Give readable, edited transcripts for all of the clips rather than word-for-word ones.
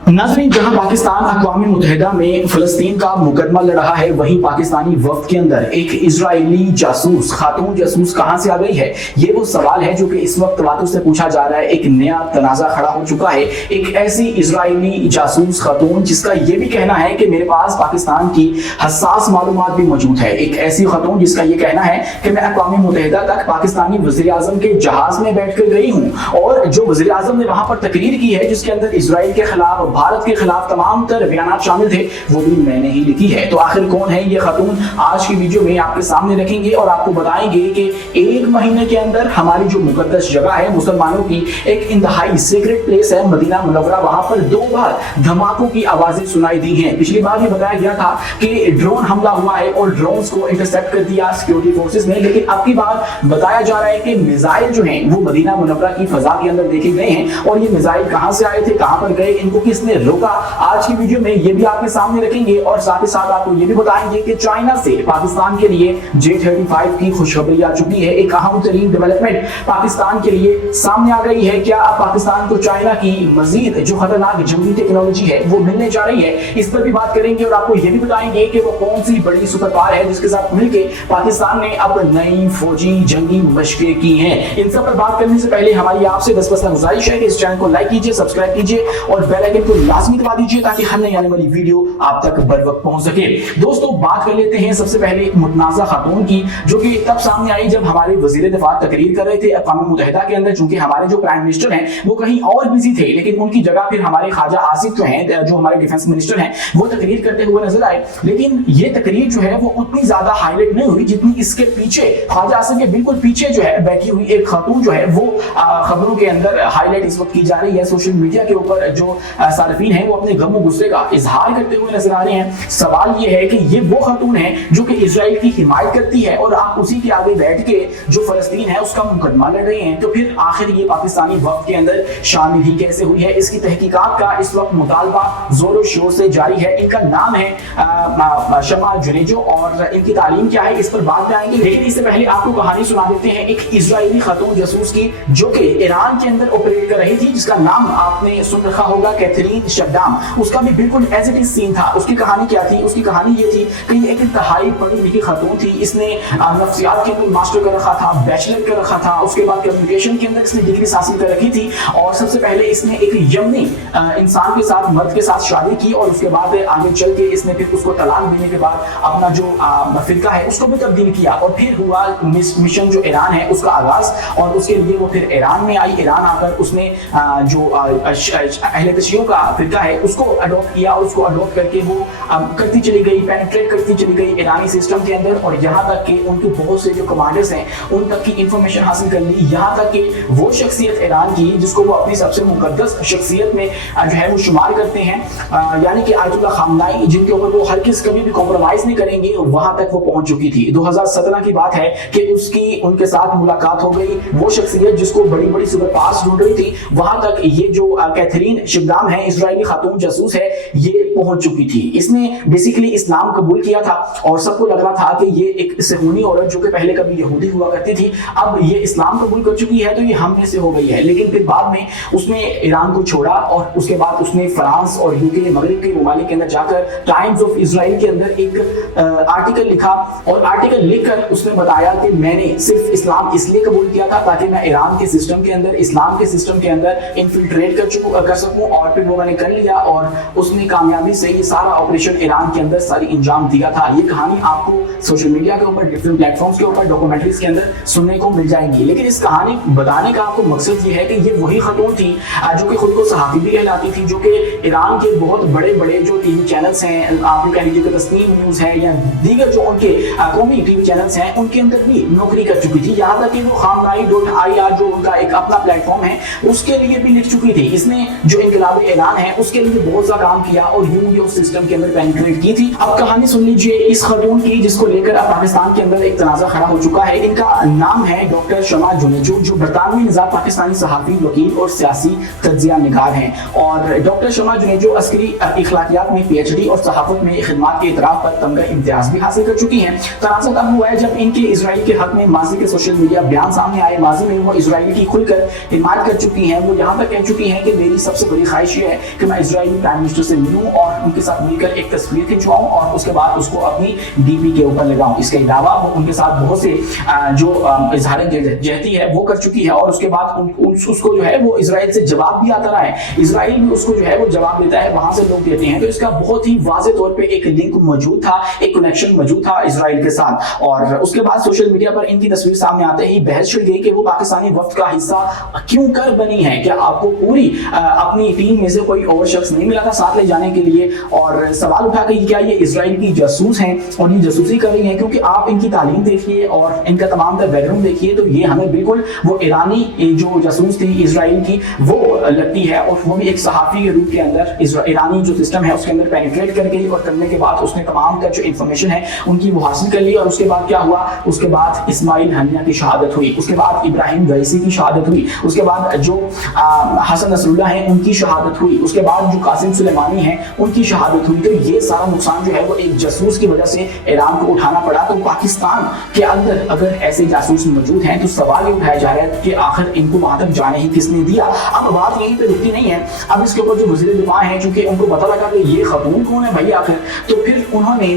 नाज़रीन, जहां पाकिस्तान अक़वाम मुत्तहिदा में फ़लस्तीन का मुकदमा लड़ रहा है, वहीं पाकिस्तानी वफ़द के अंदर एक इजरायली जासूस, खातून जासूस कहां से आ गई है, ये वो सवाल है जो कि इस वक्त तवातुर से पूछा जा रहा है। एक नया तनाज़ा खड़ा हो चुका है। एक ऐसी इजरायली जासूस खातून जिसका ये भी कहना है कि मेरे पास पाकिस्तान की हसास मालूमात भी मौजूद है। एक ऐसी खातून जिसका ये कहना है कि मैं अक़वाम मुत्तहिदा तक पाकिस्तानी वज़ीर आज़म के जहाज में बैठ कर गई हूँ और जो वज़ीर आज़म ने वहां पर तकरीर की है जिसके अंदर इसराइल के खिलाफ, भारत के खिलाफ तमाम तर बयानात शामिल थे, वो भी मैंने ही लिखी है। तो आखिर कौन है ये खातून, आज की वीडियो में आपके सामने रखेंगे और आपको बताएंगे कि एक महीने के अंदर हमारी जो मुकद्दस जगह है मुसलमानों की, एक इंतहाई सीक्रेट प्लेस है मदीना मुनव्वरा, वहां पर 2 बार धमाकों की आवाजें सुनाई दी हैं। पिछली बार भी बताया गया था कि ड्रोन हमला हुआ है और ड्रोन्स को इंटरसेप्ट कर दिया सिक्योरिटी फोर्सेस ने, लेकिन अब की बार बताया जा रहा है कि मिसाइल जो हैं वो मदीना मुनव्वरा की फजा के अंदर देखे गए हैं। और ये मिसाइल कहां से आए थे, कहां पर गए, इनको किसने रोका, आज की वीडियो में ये भी आपके सामने रखेंगे। और साथ ही साथ आपको ये भी बताएंगे कि चाइना से पाकिस्तान के लिए J-35 की खुशखबरी आ चुकी है। एक अहम तरीन डेवलपमेंट पाकिस्तान के लिए सामने आ गई है। क्या अब पाकिस्तान को चाइना की मजीद जो खतरनाक जंगी टेक्नोलॉजी है वो मिलने जा रही है, इस पर भी बात करेंगे। और आपको ये भी बताएंगे कि वो कौन सी बड़ी सुपर पावर है जिसके साथ मिलकर पाकिस्तान ने अब नई फौजी जंगी मशकें की हैं। इन सब पर बात करने से पहले हमारी आपसे 10 गुजारिश है कि इस चैनल को लाइक कीजिए, सब्सक्राइब कीजिए और बेल आइकन को लाजमी दबा दीजिए ताकि हर नई आने वाली वीडियो आप तक बर वक्त पहुंच सके। दोस्तों, बात कर लेते हैं सबसे पहले एक मुतनाज़ा खातून की, जो कि तब सामने आई जब हमारे वजीर दिफा तकरीर कर रहे थे अक़वाम मुत्तहिदा के अंदर। चूंकि हमारे जो प्राइम मिनिस्टर हैं वो कहीं और बिजी थे, लेकिन उनकी जगह फिर हमारे ख्वाजा आसिफ जो हैं, जो हमारे डिफेंस मिनिस्टर हैं, वो तकरीर करते हुए नजर आए। लेकिन ये तकरीर जो है वो उतनी ज्यादा हाईलाइट नहीं हुई जितनी इसके पीछे, ख्वाजा आसिफ के बिल्कुल पीछे जो है बैठी हुई एक खातून जो है वो खबरों के अंदर हाईलाइट इस वक्त की जा रही है। सोशल मीडिया के ऊपर जो सार्फिन है वो अपने गम और गुस्से का इजहार करते हुए नजर आ रहे हैं। सवाल ये है कि ये वो खातून है जो कि इजराइल की हिमायत करती है और आप उसी के आगे बैठ के जो फलस्तीन है उसका मुकदमा लड़ रहे हैं। तो फिर आखिर ये पाकिस्तानी वफ़द के अंदर शामिल ही कैसे हुई है, इसकी तहकीकात का इस वक्त मुतालबा जोरों शोर से जारी है। इनका नाम है शमा जुनेजो और इनकी तालीम क्या है इस पर बात में आएंगे। लेकिन इससे पहले आपको कहानी सुना देते हैं एक इजरायली खातून जासूस की जो कि ईरान के अंदर ऑपरेट कर रही थी, जिसका नाम आपने सुन रखा होगा, कैथरीन शड्डाम। उसका भी बिल्कुल एज इट इज सीन था। उसकी कहानी क्या थी? उसकी कहानी ये थी कि ये एक इंतहाई पढ़ी लिखी खातून थी। इसने नफ्सियात के अंदर मास्टर कर रखा था, बैचलर कर रखा था, उसके बाद कम्युनिकेशन के अंदर इसने डिग्री हासिल कर रखी थी। और सबसे पहले इसने एक यमनी इंसान के साथ, मर्द के साथ शादी की और उसके बाद आगे चल के इसने फिर उसको तलाक देने के बाद अपना जो फिरका है उसको भी तब्दील किया और फिर हुआ मिशन जो ईरान है उसका आगाज। और उसके लिए वो फिर ईरान में आई। ईरान आकर उसने जो अहले तशीयों का फिरका है उसको अडॉप्ट किया और उसको अडॉप्ट करके वो करती चली गई, पेनिट्रेट करती चली गई ईरानी सिस्टम के अंदर। और यहाँ तक कि उनके बहुत से जो कमांडर्स हैं उन तक की इंफॉर्मेशन हासिल कर ली। यहाँ तक कि वो शख्सियत ईरान की जिसको वो अपनी सबसे मुकद्दस शख्सियत में जो है वो शुमार करते हैं, यानी कि आयतुल्लाह खामनाई, जिनके ऊपर वो हर किस कभी भी कॉम्प्रोमाइज नहीं करेंगे, वहां तक वो पहुंच चुकी थी। 2017 की बात है कि उसकी उनके साथ मुलाकात हो गई। वो शख्सियत जिसको बड़ी बड़ी सुपर पावर्स ढूंढ रही थी, वहां तक ये जो कैथरीन शड्डाम है, इजरायली खातून जासूस है, ये पहुंच चुकी थी। इसने बेसिकली इस्लाम कबूल किया था और सबको लग रहा था कि ये एक सहूनी औरत जो कि पहले कभी यहूदी हुआ करती थी, अब ये इस्लाम कबूल कर चुकी है तो ये हम में से हो गई है। लेकिन फिर बाद में उसने ईरान को छोड़ा और उसके बाद उसने फ्रांस और यूके, मगरिब के ममालिक के अंदर जाकर टाइम्स ऑफ इजराइल के अंदर एक आर्टिकल लिखा और आर्टिकल लिखकर उसने बताया कि मैंने सिर्फ इस्लाम इसलिए कबूल किया था ताकि मैं ईरान के सिस्टम के अंदर, इस्लाम के सिस्टम के अंदर इन्फिल्ट्रेट कर सकूं। और फिर वो मैंने कर लिया और उसने कामयाबी से ये सारा ऑपरेशन ईरान के अंदर सारी इंजाम दिया था। ये कहानी आपको सोशल मीडिया के ऊपर, डिफरेंट प्लेटफॉर्म्स के ऊपर, डॉक्यूमेंट्रीज के अंदर सुनने को मिल जाएंगी। लेकिन इस कहानी बताने का आपको मकसद ये है कि ये वही खातून थी जो कि खुद को सहाफी भी कहलाती थी, जो कि ईरान के बहुत बड़े बड़े जो टीवी चैनल्स हैं, आप कह लीजिए कि तस्नीम न्यूज़ है या दीगर जो उनके कौमी टीवी चैनल्स हैं, उनके अंदर भी नौकरी कर चुकी थी। यहाँ तक कि वो खामनाई.ir जो उनका एक अपना प्लेटफॉर्म है उसके लिए भी लिख चुकी थी। इसने जो इनकलाबी ऐलान है उसके लिए बहुत सा काम किया और यूं ये उस सिस्टम के अंदर पेनिट्रेट की थी। अब कहानी सुन लीजिए इस खातून की जिसको लेकर अब पाकिस्तान के अंदर एक तनाज़ा खड़ा हो चुका है। इनका नाम है डॉक्टर शमा जुनेजो, जो बरतानवी निजात पाकिस्तानी सहाफ़ी, वकील और सियासी तज्जिया निगार हैं। और डॉक्टर शमा जुनेजो अस्करी इखलाकियात में PhD और सहाफत में खिदमात के इतराफ़ पर तमगा इम्तियाज़ भी हासिल कर चुकी हैं। तनाज़ा तब हुआ है जब इनके इजराइल के हक में माजी के सोशल मीडिया बयान सामने आए। माजी में वो इजराइल की खुलकर हिमायत कर चुकी हैं। वो यहाँ तक कह चुकी हैं कि मेरी सबसे बड़ी ख्वाहिश ये है कि मैं इजरायली प्राइम मिनिस्टर से मिलूं और उनके साथ मिलकर एक तस्वीर खिंचवाऊं और उसके बाद उसको अपनी डीपी के ऊपर लगाऊं। इसके अलावा वो उनके साथ बहुत से जो इजहार जहती है वो कर चुकी है और उसके बाद उसको जो है वो इजराइल से जवाब भी आता रहा है, इजराइल भी उसको जो है वो जवाब देता है, वहां से लोग देते हैं। तो इसका बहुत ही वाज़ेह तौर पे एक लिंक मौजूद था, एक कनेक्शन मौजूद था इजराइल के साथ। और उसके बाद सोशल मीडिया पर इनकी तस्वीर सामने आते ही बहस छिड़ गई कि वो पाकिस्तानी वफ्द का हिस्सा क्यों कर बनी है, क्या आपको पूरी अपनी टीम में से कोई और शख्स नहीं मिला था साथ ले जाने के लिए। और सवाल उठा कि क्या ये इजराइल की जासूस हैं और ये जासूसी कर रही हैं, क्योंकि आप इनकी तालीम देखिए और इनका तमाम बैकग्राउंड देखिए तो ये हमें बिल्कुल वो ईरानी जो जासूस थी इजराइल की वो लगती है, और वो भी एक सहाफ़ी के रूप के अंदर ईरानी जो सिस्टम है उसके अंदर पेनिट्रेट कर गई और करने के बाद उसने तमाम का जो इन्फॉर्मेशन है उनकी वो हासिल कर ली। और उसके बाद क्या हुआ, उसके बाद इस्माइल हनिया की शहादत हुई, उसके बाद इब्राहिम रईसी की शहादत हुई, उसके बाद जो हसन नसरुल्लाह हैं उनकी शहादत हुई, उसके बाद जो कासिम सुलेमानी हैं उनकी शहादत हुई। तो ये सारा नुकसान जो है वो एक जासूस की वजह से ईरान को उठाना पड़ा। तो पाकिस्तान के अंदर अगर ऐसे जासूस मौजूद हैं तो सवाल ये उठाया जा रहा है कि आखिर इनको वहां तक जाने ही किसने दिया। अब बात यहीं पे रुकती नहीं है, अब इसके ऊपर जो वज़ीर दिफा हैं चूंकि उनको पता लगा कि ये खतून कौन है भाई आखिर, तो फिर उन्होंने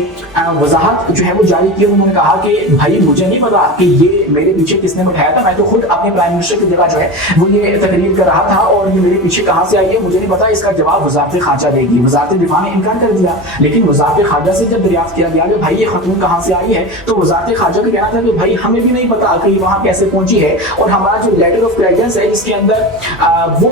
वजाहत जो है वो जारी की। उन्होंने कहा कि भाई मुझे नहीं पता कि ये मेरे पीछे किसने बैठाया था, मैं तो खुद अपने प्राइम मिनिस्टर की जगह जो है वो ये तकरीर कर रहा था और ये मेरे पीछे कहां से आई है मुझे नहीं पता, इसका जवाब वजारत खारजा देगी। वजारत दिफा ने इनकार कर दिया, लेकिन वजारत खारजा से जब दरियाफ्त किया गया कि भाई ये खतून कहां से आई है तो वजारत खारजा का कहना था कि भाई हमें भी नहीं पता कि वहां कैसे पहुंची है, और हमारा जो लेटर ऑफ क्रेडेंस है जिसके अंदर वो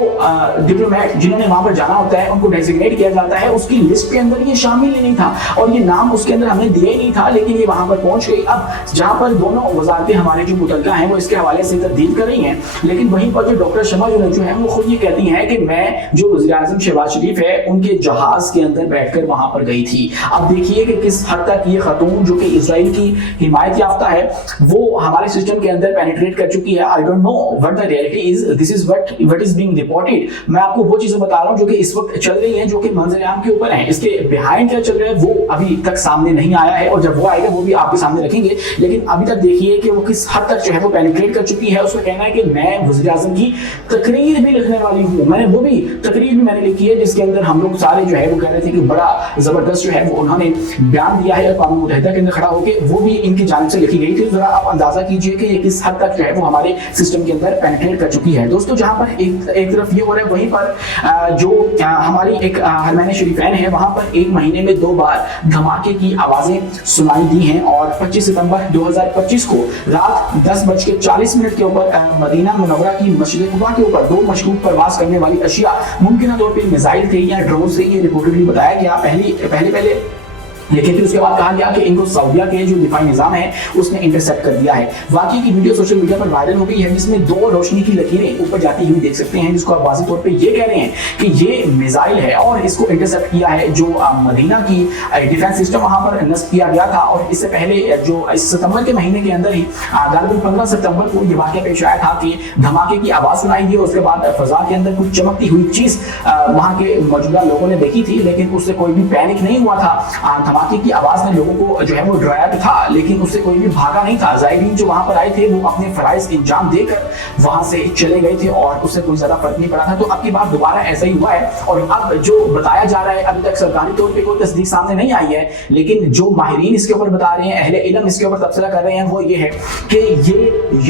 डिप्लोमेट जिन्होंने वहां पर जाना होता है उनको डेजिग्नेट किया जाता है, उसकी लिस्ट के अंदर ये शामिल ही नहीं था और ये नाम उसके अंदर हमने दिया ही नहीं था, लेकिन ये वहां पर पहुंच गई। अब जहां पर दोनों वजारतें हमारे जो मुतल्लिका हैं वो इसके हवाले से तब्दील कर रही हैं, लेकिन वहीं पर जो डॉक्टर शमा जो है वो खुद ये कहती हैं कि मैं जो वज़ीर आज़म शहबाज शरीफ है उनके जहाज के अंदर बैठकर वहां पर गई थी। अब देखिए कि किस हद तक ये खतून जो कि इजराइल की हिमायत याफ्ता है वो हमारे सिस्टम के अंदर पेनिट्रेट कर चुकी है। I don't know what the reality is, this is what is being reported. मैं आपको वो चीजें बता रहा हूं जो कि इस वक्त चल रही हैं, जो कि मंजर आम के ऊपर है, इसके बिहाइंड क्या चल रहा है वो अभी तक सामने नहीं आया है और जब वो आएगा वो भी आपके सामने रखेंगे। लेकिन अभी तक देखिए कि वो किस हद तक जो है वो पेनिट्रेट कर चुकी है। उसका कहना है कि मैं वज़ीर आज़म की तकरीर भी लिखने वाली हूँ, मैंने वो भी तकरीर भी मैंने लिखी है जिसके अंदर हम लोग सारे जो है वो कह रहे थे कि बड़ा जबरदस्त जो है वो उन्होंने बयान दिया है अक़वाम मुत्तहिदा के अंदर खड़ा होकर, वो भी इनकी जानिब से लिखी गई थी। जरा आप अंदाजा कीजिए कि ये किस हद तक जो है वो हमारे सिस्टम के अंदर पेनिट्रेट कर चुकी है। दोस्तों जहां पर एक तरफ ये हो रहा है, वहीं पर जो हमारी एक हरमैन शरीफैन है वहां पर एक महीने में 2 बार धमाके की आवाजें सुनाई दी हैं और 25 सितंबर 2025 को रात 10:40 के ऊपर मदीना मुनव्वरा की मस्जिद कुबा के ऊपर 2 मशकूक परवाज करने वाली अशिया मुमकिन तौर पर मिसाइल थे या ड्रोन से, ये रिपोर्टेडली बताया गया पहले, लेकिन फिर उसके बाद कहा गया कि इनको सऊदिया के जो दिफाई निजाम है उसने इंटरसेप्ट कर दिया है। वाकई की वीडियो सोशल मीडिया पर वायरल हो गई है जिसमें 2 रोशनी की लकीरें ऊपर जाती हुई देख सकते हैं, जिसको आप वाज़ेह तौर पे ये कह रहे हैं कि ये मिसाइल है और इसको इंटरसेप्ट किया है जो मदीना की डिफेंस सिस्टम वहां पर नस्ब किया गया था। और इससे पहले जो इस सितंबर के महीने के अंदर ही गालिबन 15 सितंबर को ये वाक़या पेश आया था कि धमाके की आवाज़ सुनाई दी और उसके बाद फजा के अंदर कुछ चमकती हुई चीज़ वहाँ के मौजूदा लोगों ने देखी थी, लेकिन उससे कोई भी पैनिक नहीं हुआ था। धमाके की आवाज ने लोगों को जो है वो डराया तो था, लेकिन उससे कोई भी भागा नहीं था। ज़ायरीन जो वहां पर आए थे वो अपने फराइज इंजाम देकर वहां से चले गए थे और उससे कोई ज्यादा फर्क नहीं पड़ा था। तो अब की बार दोबारा ऐसा ही हुआ है और अब जो बताया जा रहा है अभी तक सरकारी तौर पे कोई तस्दीक सामने नहीं आई है, लेकिन जो माहिरीन इसके ऊपर बता रहे हैं, अहले इल्म इसके ऊपर तबसरा कर रहे हैं, वो ये है कि ये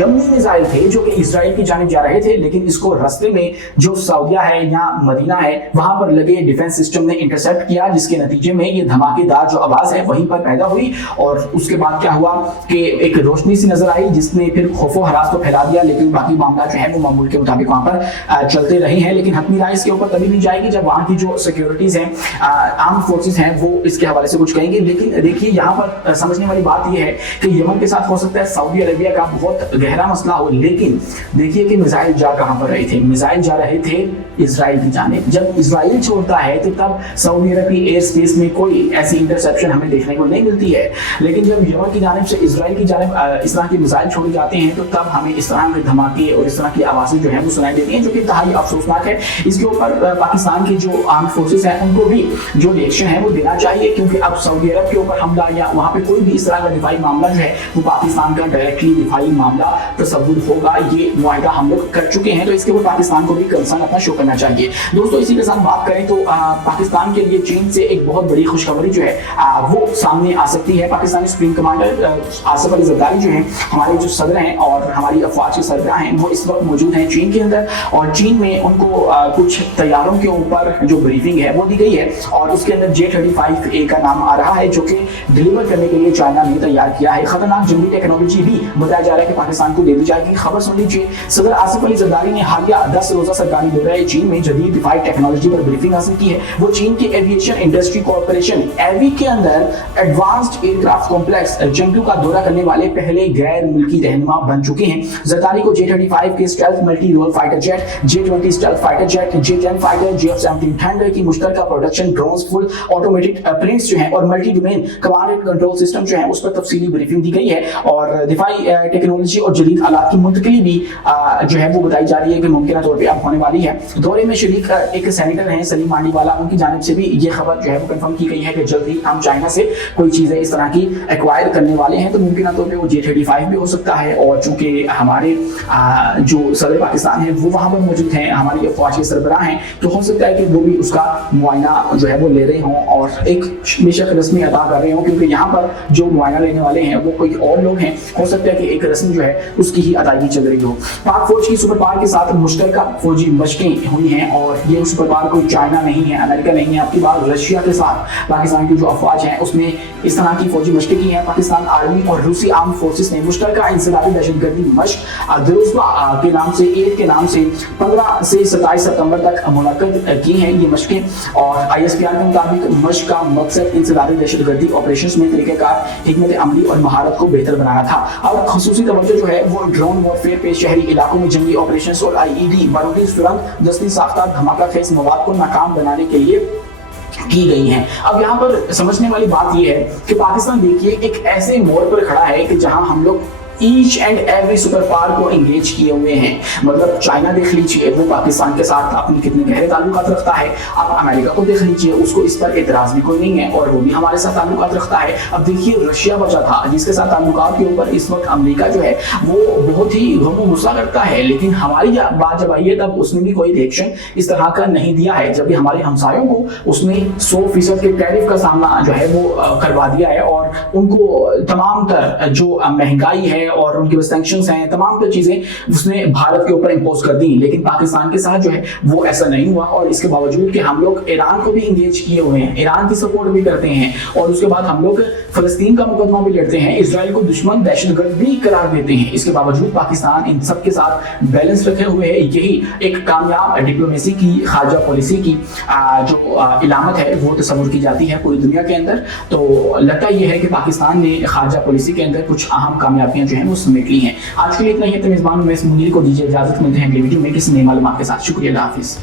यमनी मिसाइल थे जो कि इजराइल की जानिब जा रहे थे, लेकिन इसको रास्ते में जो सऊदिया है या मदीना है वहां पर लगे डिफेंस सिस्टम ने इंटरसेप्ट किया, जिसके नतीजे में ये धमाकेदार जो आवाज है वहीं पर पैदा हुई। और उसके बाद क्या हुआ कि एक रोशनी सी नजर आई जिसने फिर खौफो हरास तो फैला दिया, लेकिन बाकी मामला जो है वो मामूल के मुताबिक वहां पर चलते रहे हैं। लेकिन हतमी राय इसके ऊपर तभी भी जाएगी जब वहां की जो सिक्योरिटीज हैं, आर्म फोर्सेस हैं, वो इसके हवाले से कुछ कहेंगे। लेकिन देखिए यहाँ पर समझने वाली बात यह है कि यमन के साथ हो सकता है सऊदी अरेबिया का बहुत गहरा मसला हो, लेकिन देखिए कि मिसाइल जा कहां पर रहे थे, मिसाइल जा रहे थे इजराइल की जानिब। जब इजराइल छोड़ता है तो तब सऊदी अरब की एयर स्पेस में कोई ऐसी रिसेप्शन हमें देखने को नहीं मिलती है। लेकिन जब यमन की जानिब से इसराइल की जानिब इस तरह के मिसाइल छोड़े जाते हैं तो तब हमें इस तरह के धमाके और इस तरह की आवाज़ें जो है वो सुनाई देती हैं, जो कि इंतहाई अफसोसनाक है। इसके ऊपर पाकिस्तान की जो आर्म फोर्सेस हैं उनको भी जो रिएक्शन है वो देना चाहिए, क्योंकि अब सऊदी अरब के ऊपर हमला या वहाँ पे कोई भी इस तरह का दिफाई मामला जो है वो पाकिस्तान का डायरेक्टली दिफाई मामला तस्वुर होगा, ये मुआहिदा हम लोग कर चुके हैं। तो इसके ऊपर पाकिस्तान को भी कंसर्न अपना शो करना चाहिए। दोस्तों इसी के साथ बात करें तो पाकिस्तान के लिए चीन से एक बहुत बड़ी खुशखबरी जो है वो सामने आ सकती है। पाकिस्तानी सुप्रीम कमांडर आसिफ अली जरदारी जो है, हमारे जो सदर हैं और हमारी अफवाज के सरबराह हैं, वो इस वक्त मौजूद हैं चीन के अंदर, और चीन में उनको कुछ तैयारों के ऊपर जो ब्रीफिंग है वो दी गई है, और उसके अंदर J-35A का नाम आ रहा है, जो कि डिलीवर करने के लिए चाइना ने तैयार किया है। खतरनाक जंगी टेक्नोलॉजी भी बताया जा रहा है कि पाकिस्तान को दे दी जाएगी। खबर सुन लीजिए, सदर आसिफ अली जरदारी ने हालिया 10 रोजा सरकारी दौरे चीन में जदीद दिफाई टेक्नोलॉजी पर ब्रीफिंग हासिल की है। वो चीन के एविएशन इंडस्ट्री कॉर्पोरेशन एवी के अंदर एडवांस्ड एयरक्राफ्ट कॉम्प्लेक्स चेंगडू का दौरा करने वाले पहले गैर मुल्की रहनुमा बन चुके हैं। जरदारी को J-35 के stealth multi role fighter jet, J-20 stealth fighter jet, J-10 fighter, J-17 thunder की मुश्तरका production drones, full automatic planes जो हैं और multi domain command and control system जो है उस पर तफसीली ब्रीफिंग दी गई है, और दिफाई टेक्नोलॉजी और जदीद आलात की मुंतकिली भी जो है वो बताई जा रही है कि मुमकिन तौर पर अब होने वाली है। दौरे में शरीक एक सेनेटर हैं सलीम मांडीवाला, उनकी जानिब से भी ये खबर जो है वो कंफर्म की गई है कि जल्द ही हम चाइना से कोई चीजें इस तरह की एक्वायर करने वाले हैं। तो मुमकिन तौर पर वो J-35 भी हो सकता है, और चूंकि हमारे जो सदर पाकिस्तान है वो वहाँ पर मौजूद हैं, हमारी अफवाज के सरबराह हैं, तो हो सकता है कि वो भी उसका मुआयना जो है वो ले रहे हों और एक बेशक रस्मी अदा कर रहे हों, क्योंकि यहाँ पर जो मुआयना लेने वाले हैं वो कोई और लोग हैं। हो सकता है कि एक रस्म जो है उसकी ही अदायगी चल रही हो। पाक फौज की सुपर पावर के साथ मुश्तरका फौजी मशकें हुई हैं, और ये सुपर पावर कोई चाइना नहीं है, अमेरिका नहीं है, आपकी बात रशिया के साथ पाकिस्तान की जो अफवाज हैं उसने इस तरह की फौजी मशकें की हैं। पाकिस्तान आर्मी और रूसी आर्म फोर्सेस ने मुश्तरका इंसदादी दहशतगर्दी मशक दुरुस्वा के नाम से 15 से 27 सितंबर तक मुनक्कद की हैं ये मशकें, और ISPR के मुताबिक मशक का मकसद इंसदादी दहशतगर्दी ऑपरेशंस में तरीक़ेकार, हिकमत अमली और महारत को बेहतर बनाना था। और खसूसी तवज्जो जो है वो ड्रोन वॉरफेयर पे शहरी इलाकों में जंगी ऑपरेशंस और IED बारूदी सुरंग दस्ती साख्ता धमाका खेज मवाद को नाकाम बनाने के लिए की गई हैं। अब यहाँ पर समझने वाली बात यह है कि पाकिस्तान देखिए एक ऐसे मोड़ पर खड़ा है कि जहां हम लोग each and every super power को एंगेज किए हुए हैं। मतलब चाइना देख लीजिए, वो पाकिस्तान के साथ अपनी कितने गहरे ताल्लुकात रखता है। अब अमेरिका को देख लीजिए, उसको इस पर एतराज भी कोई नहीं है और वो भी हमारे साथ ताल्लुकात रखता है। अब देखिए रशिया बचा था जिसके साथ ताल्लुकात के ऊपर इस वक्त अमेरिका जो है वो बहुत ही गम गुस्सा करता है, लेकिन हमारी बात जब आई है तब उसने भी कोई रिएक्शन इस तरह का नहीं दिया है, जबकि हमारे हमसायों को उसने 100% के टैरिफ का सामना जो है वो करवा दिया है, और उनको तमाम तर जो महंगाई है और उनके सैंक्शंस हैं, तमाम तो चीजें उसने भारत के ऊपर इंपोज कर दी। लेकिन पाकिस्तान के साथ जो है वो ऐसा नहीं हुआ, और इसके बावजूद कि हम लोग ईरान को भी इंगेज किए हुए हैं, ईरान की सपोर्ट भी करते हैं, और उसके बाद हम लोग फलस्तीन का मुकदमा भी लड़ते हैं, इजराइल को दुश्मन दहशतगर्द भी करार देते हैं। इसके बावजूद पाकिस्तान इन सब के साथ बैलेंस रखे हुए है। यही एक कामयाब डिप्लोमेसी की, खारजा पॉलिसी की जो इलामत है वो तस्वुर की जाती है पूरी दुनिया के अंदर। तो लगता यह है कि पाकिस्तान ने खारजा पॉलिसी के अंदर कुछ अहम कामयाबियां जो है वो समेट ली हैं। आज के लिए इतना ही है। मेजबान मुनीर को दीजिए इजाजत, मिलते हैं अगली वीडियो में किसी नई मालूमात के साथ। शुक्रिया, अल्लाह हाफिज़।